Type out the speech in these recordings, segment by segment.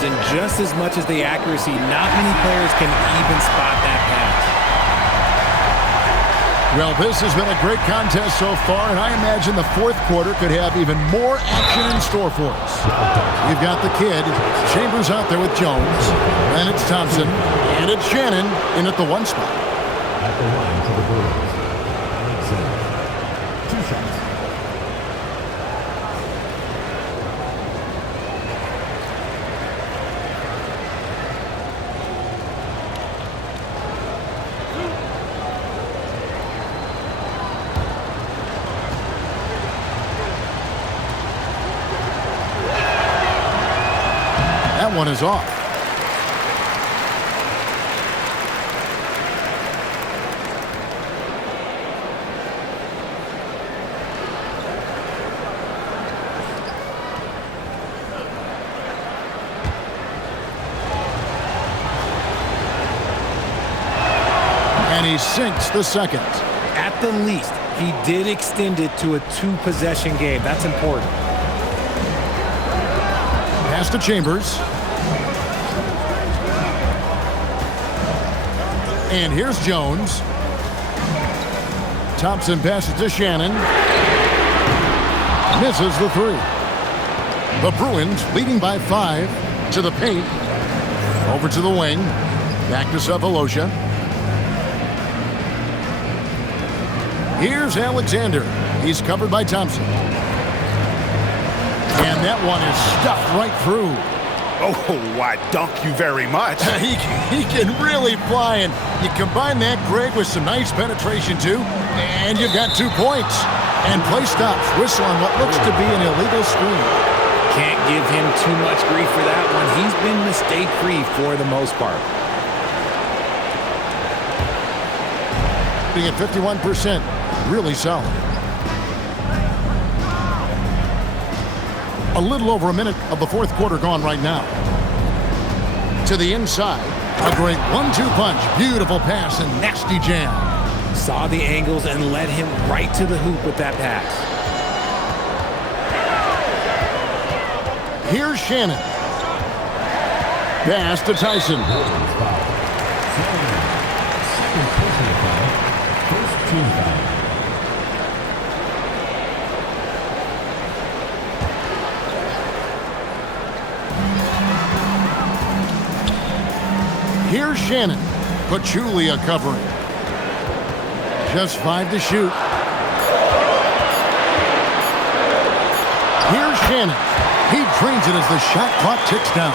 precision just as much as the accuracy. Not many players can even spot that pass. Well, this has been a great contest so far, and I imagine the fourth quarter could have even more action in store for us. We've got the kid, Chambers out there with Jones, then it's Thompson, and it's Shannon in at the 1 spot. At the line for the Bruins, Alexander. 2 shots. That one is off. And he sinks the second. At the least, he did extend it to a 2-possession game. That's important. Pass to Chambers. And here's Jones. Thompson passes to Shannon. Misses the 3. The Bruins leading by 5 to the paint. Over to the wing. Back to Sefolosha. Here's Alexander. He's covered by Thompson. And that one is stuffed right through. Oh, why, thank you very much. he can really fly, and you combine that, Greg, with some nice penetration, too, and you've got 2 points. And play stops. Whistle on what looks to be an illegal screen. Can't give him too much grief for that one. He's been mistake-free for the most part. Being at 51%. Really solid. A little over a minute of the fourth quarter gone right now. To the inside. A great 1-2 punch. Beautiful pass and nasty jam. Saw the angles and led him right to the hoop with that pass. Here's Shannon. Pass to Tyson. Second personal foul. First team foul. Here's Shannon. Pachulia covering. Just 5 to shoot. Here's Shannon. He drains it as the shot clock ticks down.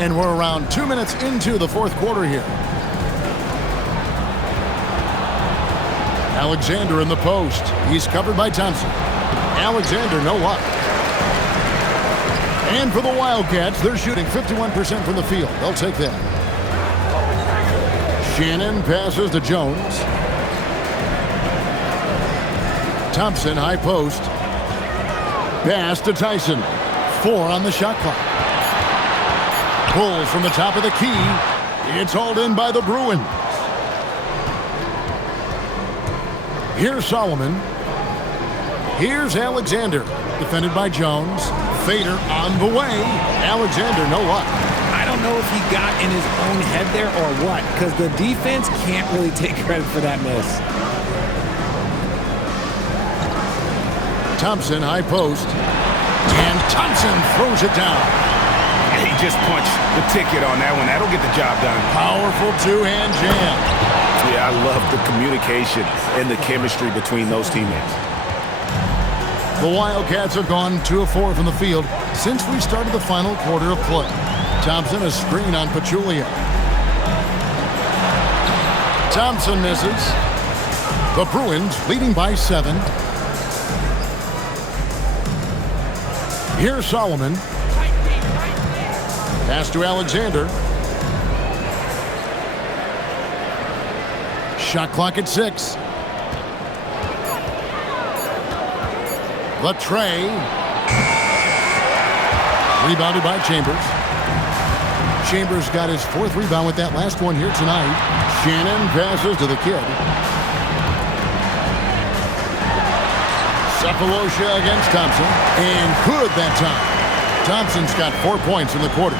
And we're around 2 minutes into the fourth quarter here. Alexander in the post. He's covered by Thompson. Alexander, no luck. And for the Wildcats, they're shooting 51% from the field. They'll take that. Shannon passes to Jones. Thompson, high post. Pass to Tyson. 4 on the shot clock. Pulls from the top of the key. It's hauled in by the Bruins. Here's Solomon. Here's Alexander. Defended by Jones. Fader on the way. Alexander, no luck. I don't know if he got in his own head there or what, because the defense can't really take credit for that miss. Thompson, high post. And Thompson throws it down. He just punched the ticket on that one. That'll get the job done. Powerful 2-hand jam. Yeah, I love the communication and the chemistry between those teammates. The Wildcats have gone 2 of 4 from the field since we started the final quarter of play. Thompson, a screen on Pachulia. Thompson misses. The Bruins leading by 7. Here's Solomon. Pass to Alexander. Shot clock at 6. Latray. Rebounded by Chambers. Chambers got his 4th rebound with that last one here tonight. Shannon passes to the kid. Cephalosha against Thompson. And good that time. Thompson's got 4 points in the quarter.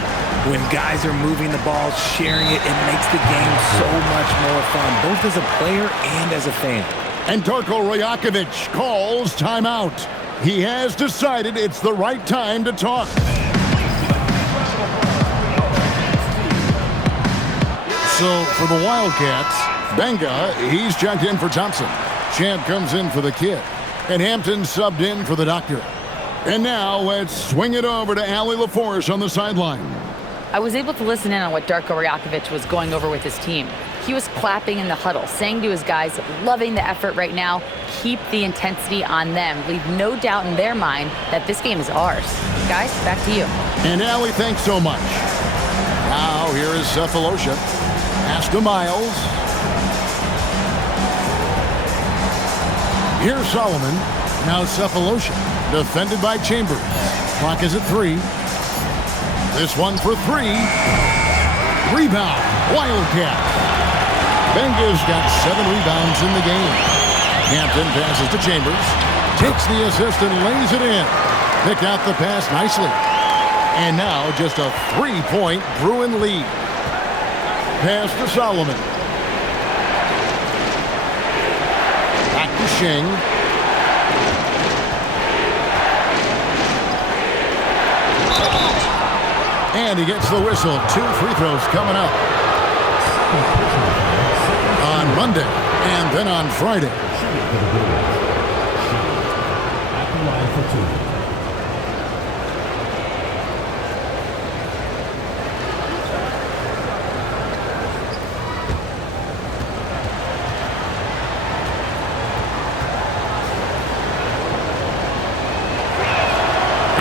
When guys are moving the ball, sharing it, it makes the game so much more fun, both as a player and as a fan. And Darko Rajakovic calls timeout. He has decided it's the right time to talk. So for the Wildcats, Benga, he's checked in for Thompson. Champ comes in for the kid. And Hampton subbed in for the doctor. And now let's swing it over to Allie LaForce on the sideline. I was able to listen in on what Darko Rajakovic was going over with his team. He was clapping in the huddle, saying to his guys, loving the effort right now, keep the intensity on them. Leave no doubt in their mind that this game is ours. Guys, back to you. And Allie, thanks so much. Now here is Cephalosha. Pass to Miles. Here's Solomon. Now Cephalosha. Defended by Chambers. Clock is at 3. This one for 3. Rebound. Wildcat. Benga's got 7 rebounds in the game. Hampton passes to Chambers. Takes the assist and lays it in. Picked out the pass nicely. And now just a 3-point Bruin lead. Pass to Solomon. Back to Shing. And he gets the whistle. 2 free throws coming up. On Monday and then on Friday. At the line for 2.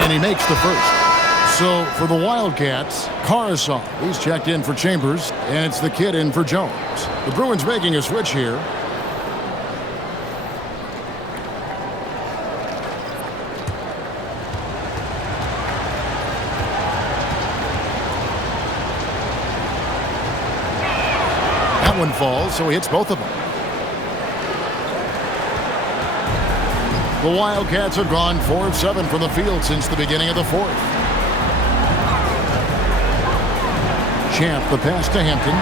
And he makes the first. So for the Wildcats, Karasov, he's checked in for Chambers, and it's the kid in for Jones. The Bruins making a switch here. That one falls, so he hits both of them. The Wildcats have gone 4 of 7 from the field since the beginning of the fourth. Champ, the pass to Hampton.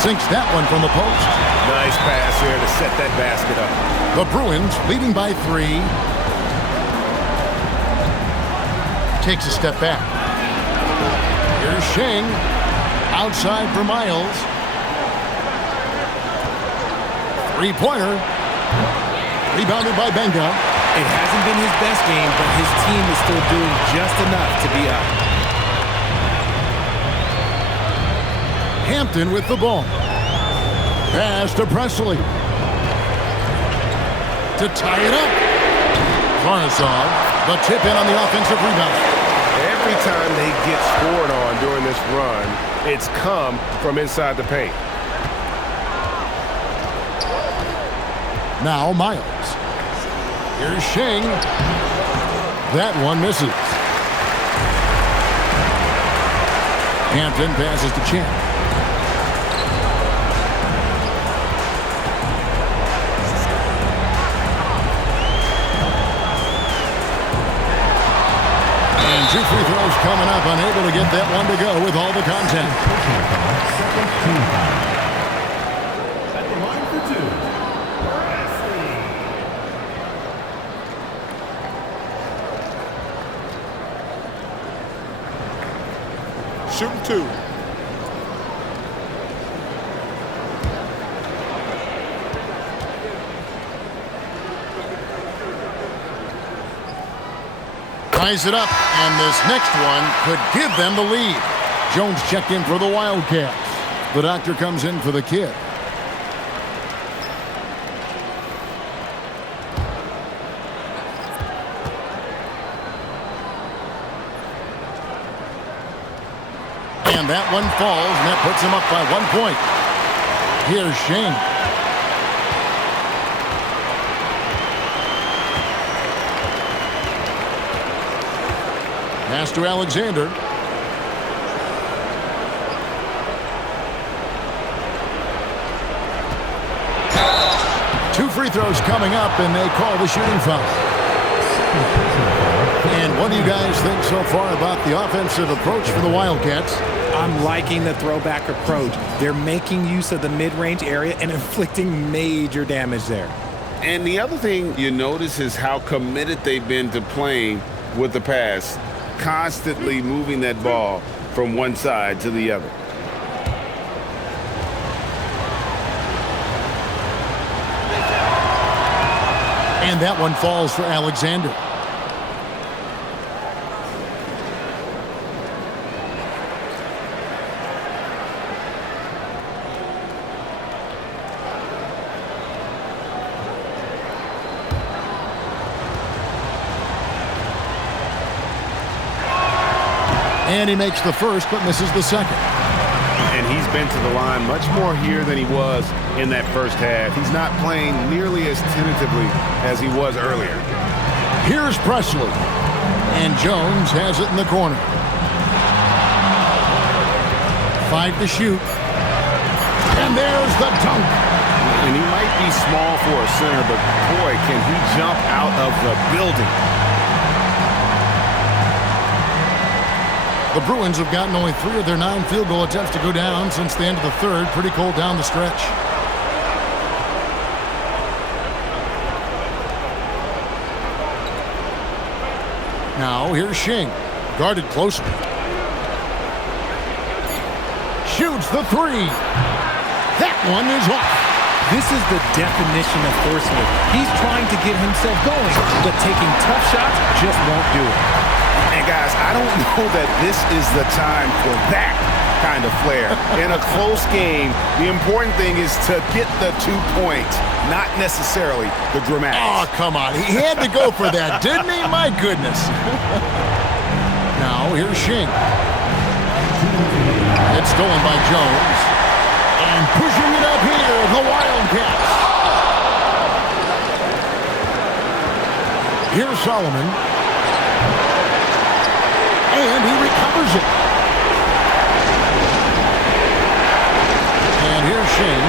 Sinks that one from the post. Nice pass here to set that basket up. The Bruins leading by 3. Takes a step back. Here's Shing. Outside for Miles. 3-pointer. Rebounded by Benga. It hasn't been his best game, but his team is still doing just enough to be up. Hampton with the ball. Pass to Presley. To tie it up. Karasov, the tip in on the offensive rebound. Every time they get scored on during this run, it's come from inside the paint. Now Miles. Here's Shing. That one misses. Hampton passes to Champ. And 2 free throws coming up. Unable to get that one to go with all the contact. Second team foul. At the line for 2. Shooting 2. Ties it up, and this next one could give them the lead. Jones checked in for the Wildcats. The doctor comes in for the kid. And that one falls, and that puts him up by 1 point. Here's Shane. Pass to Alexander. free throw's coming up, and they call the shooting foul. And what do you guys think so far about the offensive approach for the Wildcats? I'm liking the throwback approach. They're making use of the mid-range area and inflicting major damage there. And the other thing you notice is how committed they've been to playing with the pass, constantly moving that ball from one side to the other. And that one falls for Alexander. And he makes the first, but misses the second. And he's been to the line much more here than he was in that first half. He's not playing nearly as tentatively as he was earlier. Here's Presley. And Jones has it in the corner. 5 to shoot. And there's the dunk. And he might be small for a center, but boy, can he jump out of the building. The Bruins have gotten only 3 of their 9 field goal attempts to go down since the end of the third. Pretty cold down the stretch. Now here's Shing. Guarded closely. Shoots the 3. That one is off. This is the definition of forcing it. He's trying to get himself going, but taking tough shots just won't do it. And guys, I don't know that this is the time for that kind of flair. In a close game, the important thing is to get the 2 points, not necessarily the dramatics. Oh, come on. He had to go for that, didn't he? My goodness. Now, here's Shing. It's stolen by Jones. And pushing it up here, the Wildcats. Here's Solomon. And he recovers it. And here's Shing.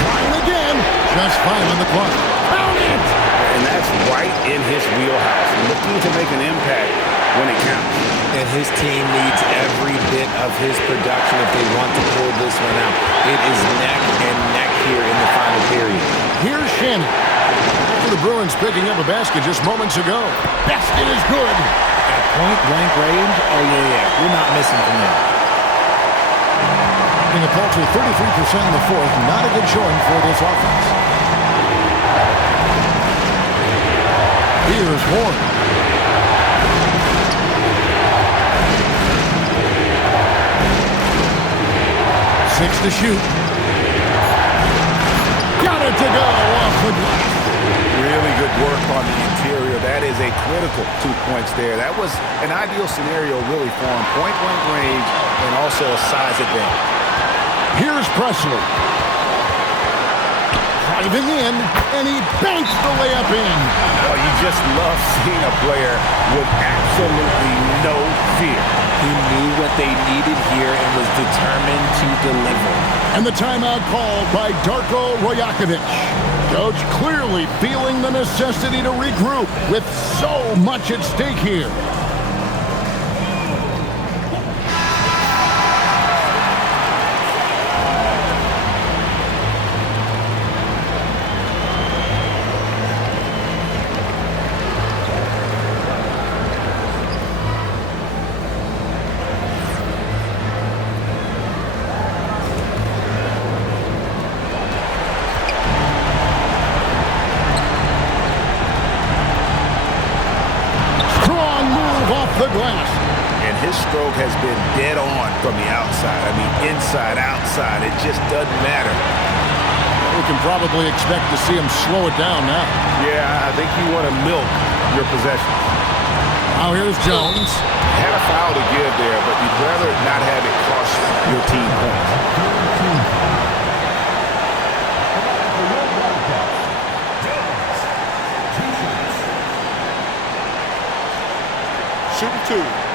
Trying again. Just 5 on the clock. Count it! And that's right in his wheelhouse. Looking to make an impact when it counts. And his team needs every bit of his production if they want to pull this one out. It is neck and neck here in the final period. Here's Shannon. After the Bruins picking up a basket just moments ago. Basket is good. At point-blank range, oh yeah, we're not missing from there. Getting a paltry 33% in the fourth. Not a good showing for this offense. Here's Warren. 6 to shoot. Got it to go off the glass. Really good work on the interior. That is a critical 2 points there. That was an ideal scenario really for him. Point-blank range and also a size advantage. Here's Presley. Driving in, and he banks the layup in. Oh, you just love seeing a player with absolutely no fear. He knew what they needed here and was determined to deliver. And the timeout called by Darko Rajakovic. Coach clearly feeling the necessity to regroup with so much at stake here. The glass. And his stroke has been dead on from the outside. I mean, inside, outside, it just doesn't matter. We can probably expect to see him slow it down now. Yeah, I think you want to milk your possessions. Now here's Jones. Had a foul to give there, but you'd rather not have it cost your team points. Shooting 2.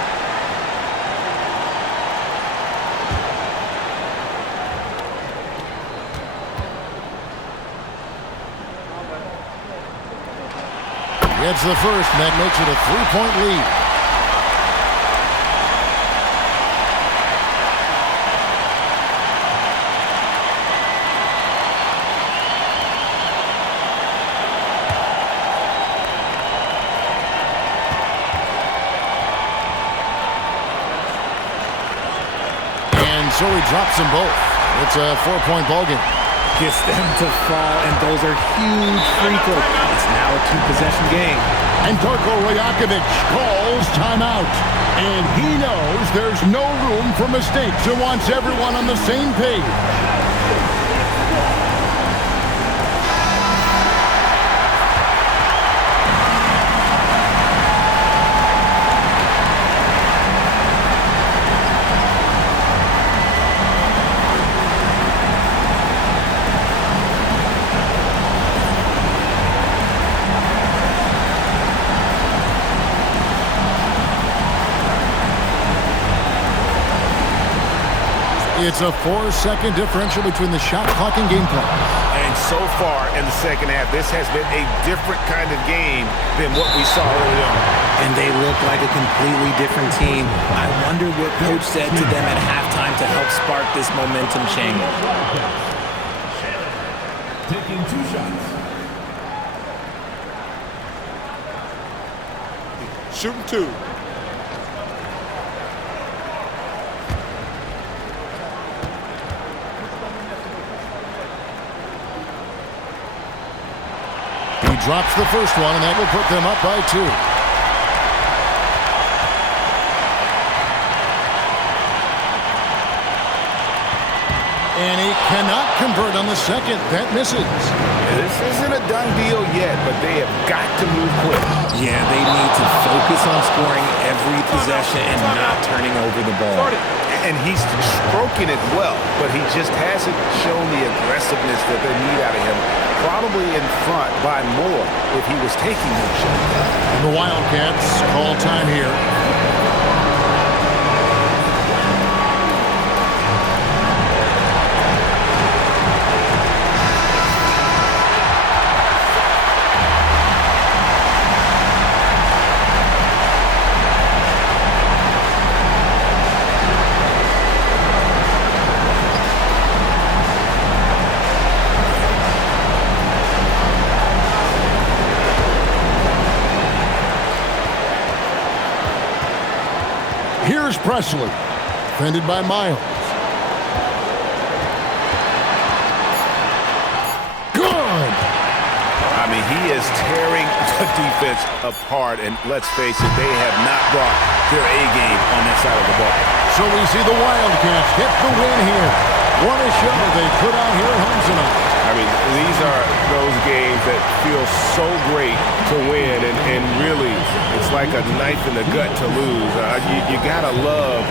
Gets the first, and that makes it a 3-point lead. And so he drops them both. It's a 4-point ballgame. Gets them to fall, and those are huge free throws. It's now a 2-possession game. And Darko Rajakovic calls timeout. And he knows there's no room for mistakes and wants everyone on the same page. It's a 4-second differential between the shot clock and game clock. And so far in the second half, this has been a different kind of game than what we saw early on. And they look like a completely different team. I wonder what coach said to them at halftime to help spark this momentum change. Taking 2 shots. Shooting 2. He drops the first one, and that will put them up by 2. And he cannot convert on the second. That misses. This isn't a done deal yet, but they have got to move quick. Yeah, they need to focus on scoring every possession and not turning over the ball. And he's stroking it well, but he just hasn't shown the aggressiveness that they need out of him. Probably in front by more if he was taking more shots. And the Wildcats call time here. Here's Presley, defended by Miles. Good! I mean, he is tearing the defense apart, and let's face it, they have not brought their A-game on that side of the ball. So we see the Wildcats get the win here. What a show they put out here at home tonight. I mean, these are those games that feel so great to win, and really, it's like a knife in the gut to lose. You gotta love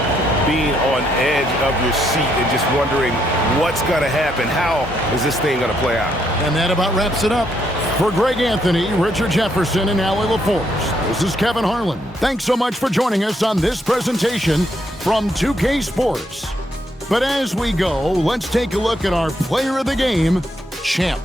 being on edge of your seat and just wondering what's gonna happen. How is this thing gonna play out? And that about wraps it up. For Greg Anthony, Richard Jefferson, and Allie LaForce, this is Kevin Harlan. Thanks so much for joining us on this presentation from 2K Sports. But as we go, let's take a look at our player of the game, Champ.